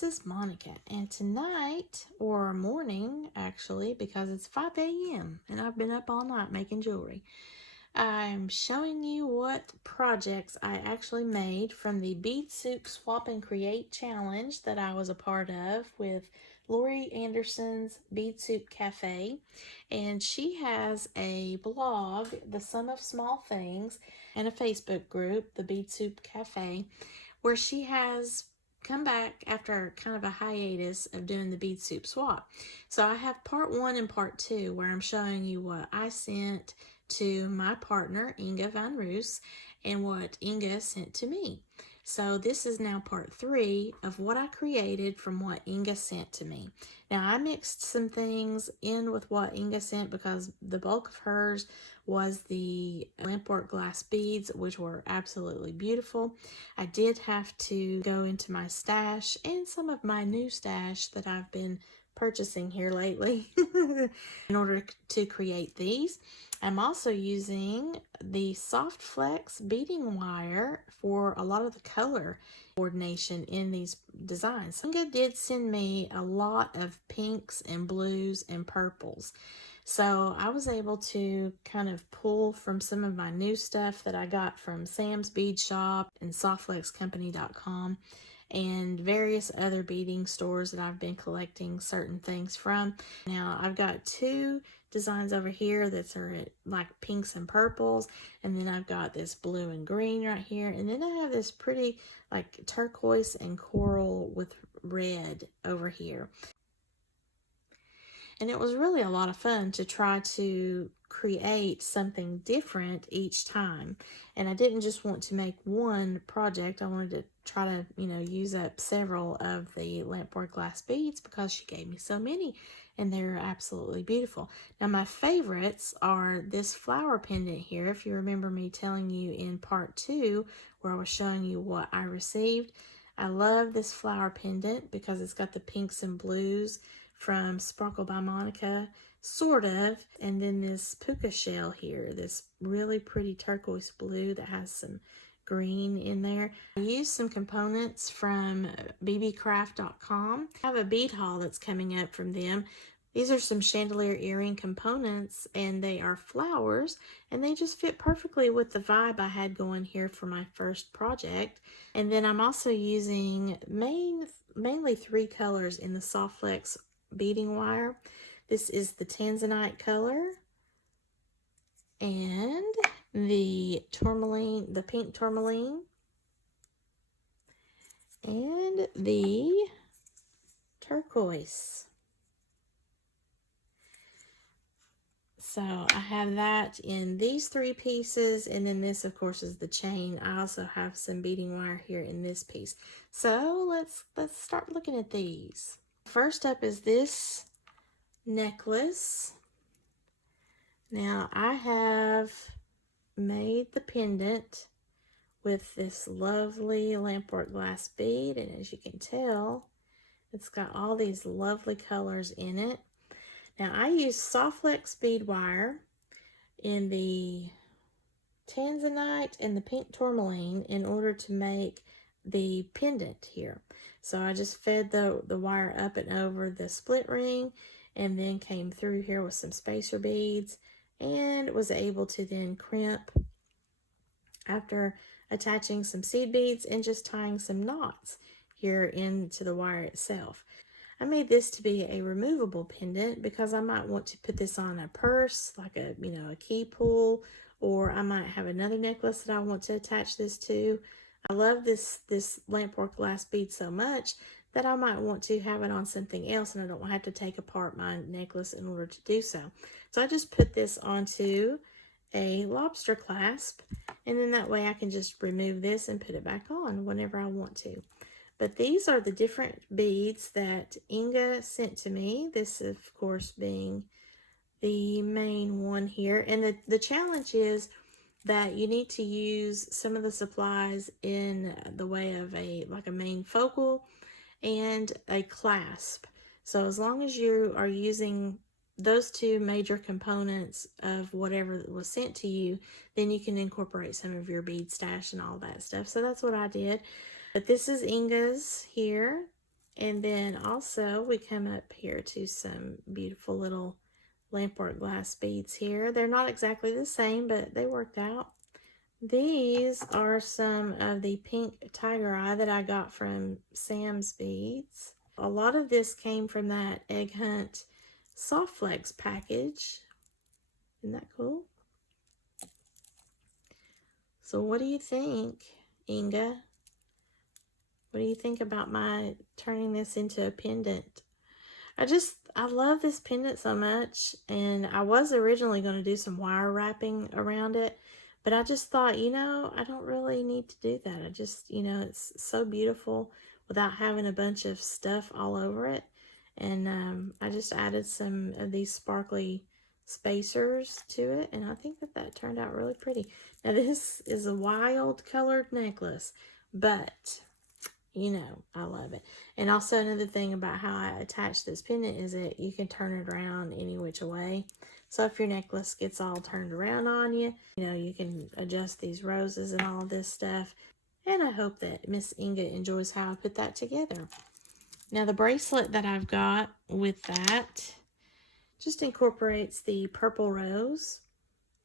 this is Monica, and tonight, or morning actually, because it's 5 a.m. and I've been up all night making jewelry, I'm showing you what projects I actually made from the Bead Soup Swap and Create challenge that I was a part of with Lori Anderson's Bead Soup Cafe. And she has a blog, The Sum of Small Things, and a Facebook group, the Bead Soup Cafe, where she has come back after kind of a hiatus of doing the bead soup swap. So I have part 1 and part 2 where I'm showing you what I sent to my partner Inga Van Roos and what Inga sent to me. So this is now part 3 of what I created from what Inga sent to me. Now I mixed some things in with what Inga sent because the bulk of hers was the lampwork glass beads, which were absolutely beautiful. I did have to go into my stash and some of my new stash that I've been purchasing here lately in order to create these. I'm also using the Soft Flex beading wire for a lot of the color coordination in these designs. Inga did send me a lot of pinks and blues and purples. So I was able to kind of pull from some of my new stuff that I got from Sam's Bead Shop and softflexcompany.com and various other beading stores that I've been collecting certain things from. Now I've got 2 designs over here that are like pinks and purples, and then I've got this blue and green right here, and then I have this pretty like turquoise and coral with red over here. And it was really a lot of fun to try to create something different each time. And I didn't just want to make one project. I wanted to try to, use up several of the lampwork glass beads because she gave me so many and they're absolutely beautiful. Now my favorites are this flower pendant here. If you remember me telling you in part 2 where I was showing you what I received, I love this flower pendant because it's got the pinks and blues from Sparkle by Monica, sort of, and then this puka shell here, this really pretty turquoise blue that has some green in there. I used some components from bbcraft.com. I have a bead haul that's coming up from them. These are some chandelier earring components, and they are flowers, and they just fit perfectly with the vibe I had going here for my first project. And then I'm also using mainly 3 colors in the Soft Flex beading wire. This is the Tanzanite color and the tourmaline, the pink tourmaline, and the turquoise. So I have that in these 3 pieces, and then this of course is the chain. I also have some beading wire here in this piece. So let's start looking at these. First up is this necklace. Now I have made the pendant with this lovely lampwork glass bead, and as you can tell, it's got all these lovely colors in it. Now I use Soft Flex bead wire in the Tanzanite and the pink tourmaline in order to make the pendant here. So I just fed the wire up and over the split ring and then came through here with some spacer beads and was able to then crimp after attaching some seed beads and just tying some knots here into the wire itself. I made this to be a removable pendant because I might want to put this on a purse, like a key pull, or I might have another necklace that I want to attach this to. I love this lampwork glass bead so much that I might want to have it on something else, and I don't have to take apart my necklace in order to do so. So I just put this onto a lobster clasp, and then that way I can just remove this and put it back on whenever I want to. But these are the different beads that Inga sent to me. This, of course, being the main one here. And the challenge is that you need to use some of the supplies in the way of a main focal and a clasp. So as long as you are using those 2 major components of whatever was sent to you, then you can incorporate some of your bead stash and all that stuff. So that's what I did. But this is Inga's here, And then also we come up here to some beautiful little lampwork glass beads here. They're not exactly the same, but they worked out. These are some of the pink tiger eye that I got from Sam's Beads. A lot of this came from that Egg Hunt Soft Flex package. Isn't that cool? So what do you think, Inga? What do you think about my turning this into a pendant? I love this pendant so much, and I was originally going to do some wire wrapping around it, but I just thought, I don't really need to do that. I just, it's so beautiful without having a bunch of stuff all over it. And I just added some of these sparkly spacers to it, and I think that turned out really pretty. Now this is a wild colored necklace, but I love it. And also another thing about how I attach this pendant is that you can turn it around any which way. So if your necklace gets all turned around on you, you can adjust these roses and all this stuff. And I hope that Miss Inga enjoys how I put that together. Now the bracelet that I've got with that just incorporates the purple rose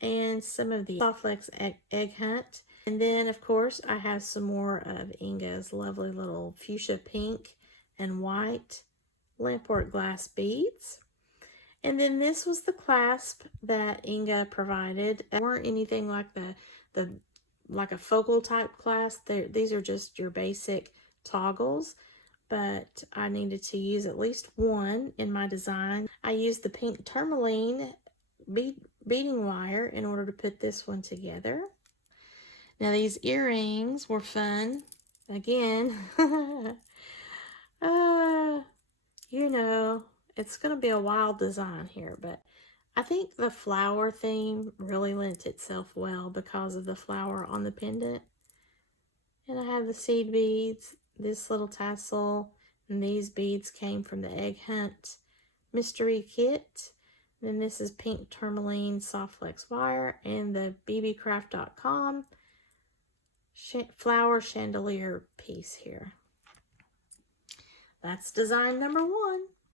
and some of the Soft Flex Egg Hunt. And then, of course, I have some more of Inga's lovely little fuchsia pink and white lampwork glass beads. And then this was the clasp that Inga provided. They weren't anything like like a focal type clasp. These are just your basic toggles, but I needed to use at least one in my design. I used the pink tourmaline beading wire in order to put this one together. Now these earrings were fun. Again, it's going to be a wild design here, but I think the flower theme really lent itself well because of the flower on the pendant. And I have the seed beads, this little tassel, and these beads came from the Egg Hunt mystery kit. Then this is pink tourmaline soft flex wire and the bbcraft.com flower chandelier piece here. That's design number 1.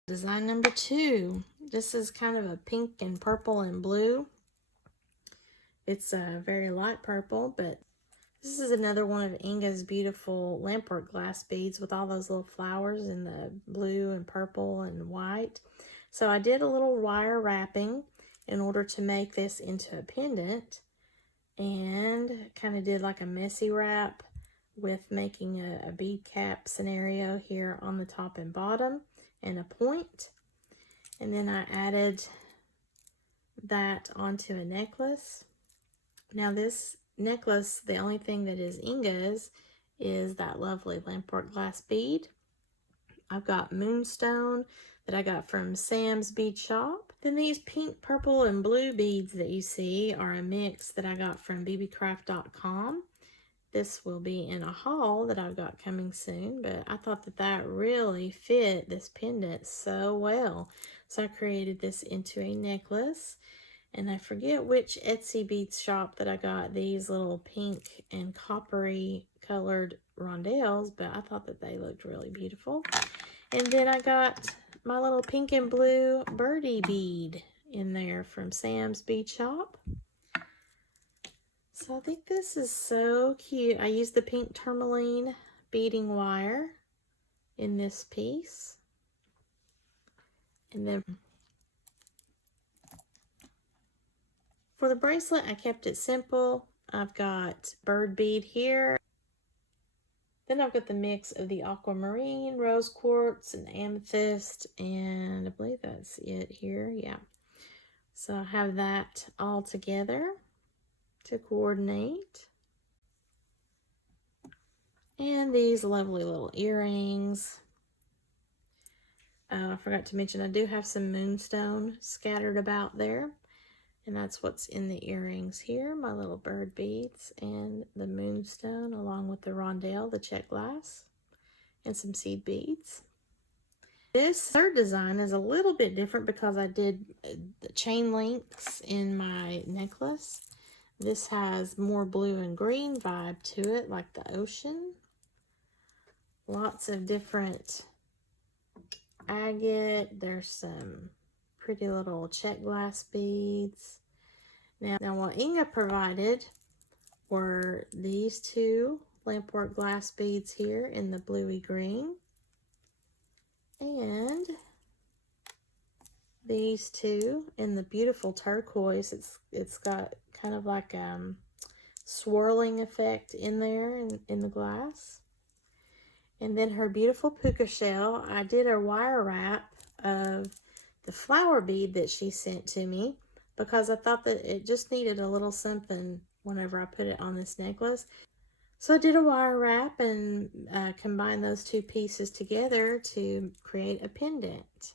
Design number 2. This is kind of a pink and purple and blue. It's a very light purple, but this is another one of Inga's beautiful lampwork glass beads with all those little flowers in the blue and purple and white. So I did a little wire wrapping in order to make this into a pendant, and kind of did like a messy wrap with making a bead cap scenario here on the top and bottom and a point. And then I added that onto a necklace. Now this necklace, the only thing that is Inga's is that lovely lampwork glass bead. I've got moonstone that I got from Sam's Bead Shop. Then these pink, purple, and blue beads that you see are a mix that I got from bbcraft.com. This will be in a haul that I've got coming soon, but I thought that really fit this pendant so well. So I created this into a necklace. And I forget which Etsy beads shop that I got these little pink and coppery colored rondelles, but I thought that they looked really beautiful. And then I got my little pink and blue birdie bead in there from Sam's Bead Shop. So I think this is so cute. I used the pink tourmaline beading wire in this piece. And then for the bracelet, I kept it simple. I've got bird bead here. Then I've got the mix of the aquamarine, rose quartz, and amethyst, and I believe that's it here. Yeah. So I have that all together to coordinate. And these lovely little earrings. I forgot to mention I do have some moonstone scattered about there. And that's what's in the earrings here, my little bird beads and the moonstone along with the rondelle, the check glass, and some seed beads. This third design is a little bit different because I did the chain links in my necklace. This has more blue and green vibe to it, like the ocean. Lots of different agate. There's some pretty little check glass beads. Now what Inga provided were these two lampwork glass beads here in the bluey green, and these two in the beautiful turquoise. It's got kind of like swirling effect in there in the glass. And then her beautiful puka shell. I did a wire wrap of the flower bead that she sent to me because I thought that it just needed a little something whenever I put it on this necklace. So I did a wire wrap and combined those two pieces together to create a pendant.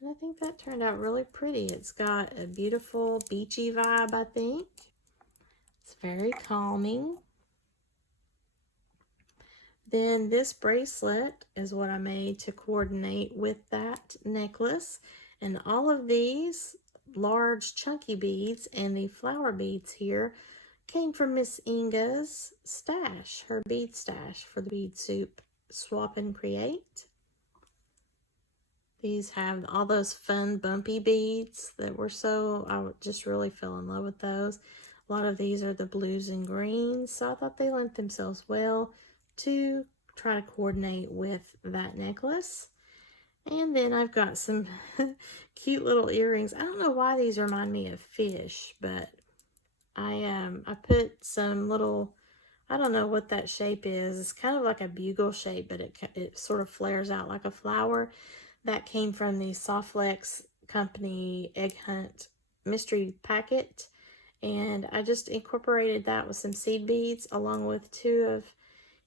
And I think that turned out really pretty. It's got a beautiful beachy vibe, I think. It's very calming. Then this bracelet is what I made to coordinate with that necklace. And all of these large chunky beads and the flower beads here came from Miss Inga's stash, her bead stash for the bead soup swap and create. These have all those fun bumpy beads that were I just really fell in love with those. A lot of these are the blues and greens, so I thought they lent themselves well to try to coordinate with that necklace. And then I've got some cute little earrings. I don't know why these remind me of fish, but I put some little, I don't know what that shape is. It's kind of like a bugle shape, but it sort of flares out like a flower. That came from the Softlex Company Egg Hunt mystery packet. And I just incorporated that with some seed beads along with two of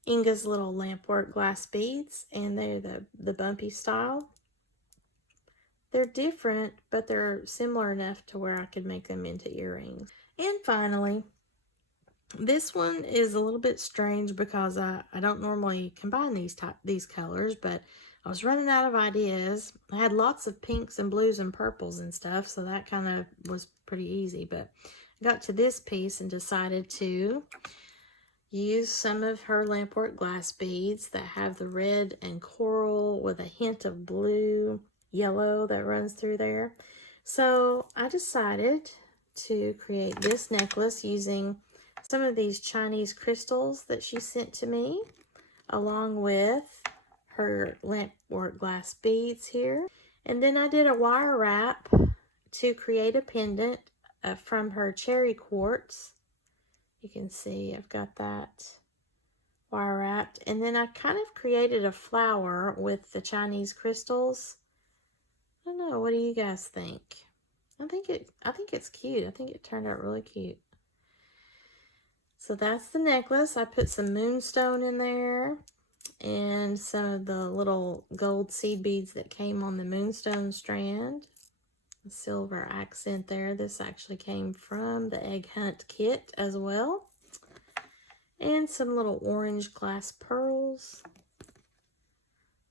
Inga's little lampwork glass beads. And they're the bumpy style. They're different, but they're similar enough to where I could make them into earrings. And finally, this one is a little bit strange because I don't normally combine these colors, but I was running out of ideas. I had lots of pinks and blues and purples and stuff, so that kind of was pretty easy. But I got to this piece and decided to use some of her lampwork glass beads that have the red and coral with a hint of blue, yellow that runs through there. So I decided to create this necklace using some of these Chinese crystals that she sent to me, along with her lampwork glass beads here. And then I did a wire wrap to create a pendant from her cherry quartz. You can see I've got that wire wrapped. And then I kind of created a flower with the Chinese crystals. I don't know, what do you guys think? I think it's cute. I think it turned out really cute. So that's the necklace. I put some moonstone in there and some of the little gold seed beads that came on the moonstone strand. The silver accent there. This actually came from the Egg Hunt kit as well. And some little orange glass pearls.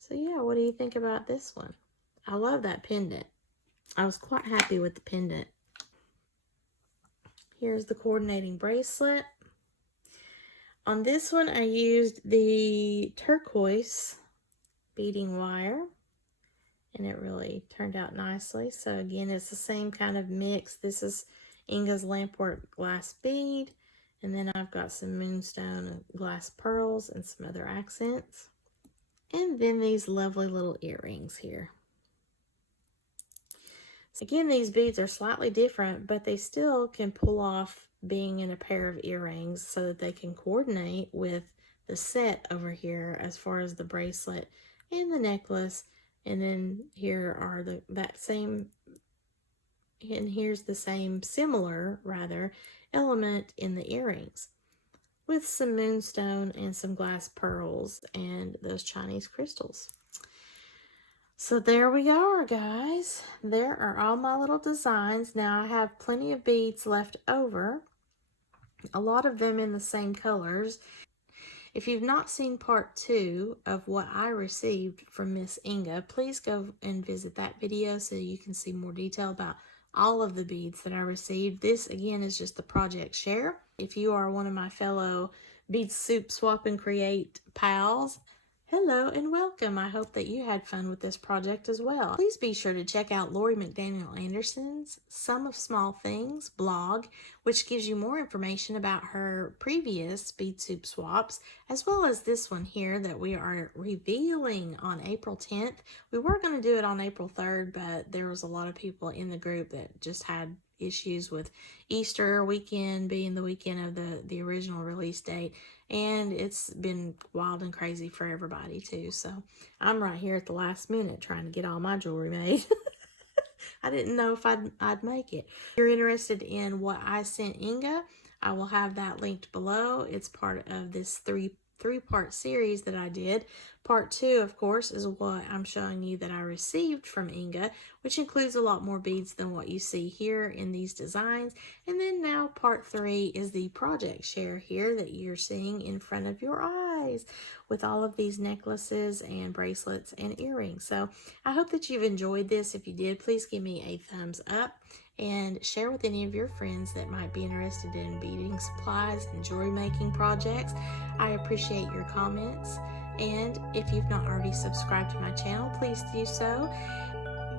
So yeah, what do you think about this one? I love that pendant. I was quite happy with the pendant. Here's the coordinating bracelet. On this one, I used the turquoise beading wire, and it really turned out nicely. So again, it's the same kind of mix. This is Inga's lampwork glass bead, and then I've got some moonstone glass pearls and some other accents. And then these lovely little earrings here. Again, these beads are slightly different, but they still can pull off being in a pair of earrings so that they can coordinate with the set over here as far as the bracelet and the necklace. And then here are here's the same similar element in the earrings with some moonstone and some glass pearls and those Chinese crystals. So there we are, guys. There are all my little designs. Now I have plenty of beads left over, a lot of them in the same colors. If you've not seen part 2 of what I received from Miss Inga, please go and visit that video so you can see more detail about all of the beads that I received. This, again, is just the project share. If you are one of my fellow Bead Soup Swap and Create pals, Hello and welcome. I hope that you had fun with this project as well. Please be sure to check out Lori McDaniel Anderson's Sum of Small Things blog, which gives you more information about her previous bead soup swaps, as well as this one here that we are revealing on April 10th. We were going to do it on April 3rd, but there was a lot of people in the group that just had issues with Easter weekend being the weekend of the original release date, and it's been wild and crazy for everybody too. So I'm right here at the last minute trying to get all my jewelry made. I didn't know if I'd make it. If you're interested in what I sent Inga, I will have that linked below. It's part of this three-part series that I did. Part 2, of course, is what I'm showing you that I received from Inga, which includes a lot more beads than what you see here in these designs. And then now part 3 is the project share here that you're seeing in front of your eyes with all of these necklaces and bracelets and earrings. So I hope that you've enjoyed this. If you did, please give me a thumbs up and share with any of your friends that might be interested in beading supplies and jewelry making projects. I appreciate your comments, and if you've not already subscribed to my channel, please do so.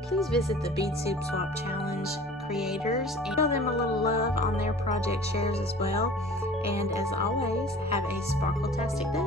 Please visit the Bead Soup Swap Challenge creators and show them a little love on their project shares as well. And as always, have a sparkle-tastic day.